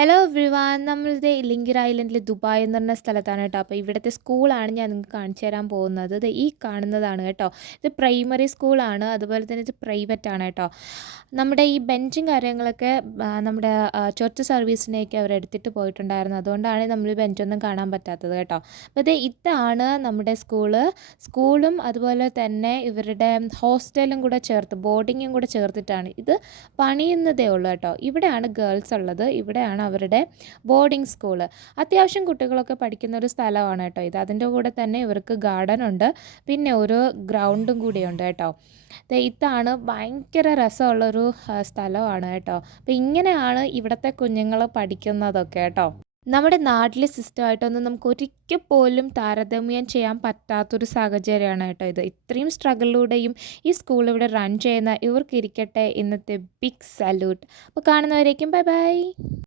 Hello everyone. നമ്മളിത് ഇലിങ്കിര ഐലൻഡിൽ Dubai എന്ന് പറഞ്ഞ സ്ഥലത്താണ് കേട്ടോ. അപ്പോൾ ഇവിടുത്തെ സ്കൂളാണ് ഞാൻ നിങ്ങൾക്ക് കാണിച്ചു തരാൻ പോകുന്നത്. ഇത് ഈ കാണുന്നതാണ് കേട്ടോ. ഇത് പ്രൈമറി സ്കൂളാണ്, അതുപോലെ തന്നെ ഇത് പ്രൈവറ്റ് ആണ് കേട്ടോ. നമ്മുടെ ഈ ബെഞ്ചും കാര്യങ്ങളൊക്കെ നമ്മുടെ ചർച്ച് സർവീസിനെയൊക്കെ അവർ എടുത്തിട്ട് പോയിട്ടുണ്ടായിരുന്നു. അതുകൊണ്ടാണ് നമ്മൾ ബെഞ്ചൊന്നും കാണാൻ പറ്റാത്തത് കേട്ടോ. അപ്പോൾ ഇതാണ് നമ്മുടെ സ്കൂളും അതുപോലെ തന്നെ ഇവരുടെ ഹോസ്റ്റലും കൂടെ ചേർത്ത്, ബോർഡിങ്ങും കൂടെ ചേർത്തിട്ടാണ് ഇത് പണിയുന്നതേ ഉള്ളൂ കേട്ടോ. ഇവിടെയാണ് ഗേൾസ് ഉള്ളത്, ഇവിടെയാണ് അവരുടെ ബോർഡിംഗ് സ്കൂള്. അത്യാവശ്യം കുട്ടികളൊക്കെ പഠിക്കുന്ന ഒരു സ്ഥലമാണ് കേട്ടോ ഇത്. അതിൻ്റെ കൂടെ തന്നെ ഇവർക്ക് ഗാർഡൻ ഉണ്ട്, പിന്നെ ഒരു ഗ്രൗണ്ടും കൂടിയുണ്ട് കേട്ടോ. ഇതാണ് ഭയങ്കര രസമുള്ളൊരു സ്ഥലമാണ് കേട്ടോ. അപ്പോൾ ഇങ്ങനെയാണ് ഇവിടുത്തെ കുഞ്ഞുങ്ങൾ പഠിക്കുന്നതൊക്കെ കേട്ടോ. നമ്മുടെ നാട്ടിലെ സിസ്റ്റമായിട്ടൊന്നും നമുക്ക് ഒരിക്കൽ പോലും താരതമ്യം ചെയ്യാൻ പറ്റാത്തൊരു സാഹചര്യമാണ് കേട്ടോ ഇത്. ഇത്രയും സ്ട്രഗിളിലൂടെയും ഈ സ്കൂൾ ഇവിടെ റൺ ചെയ്യുന്ന ഇവർക്കിരിക്കട്ടെ ഇന്നത്തെ ബിഗ് സല്യൂട്ട്. അപ്പോൾ കാണുന്നവരേക്കും ബൈ ബൈ.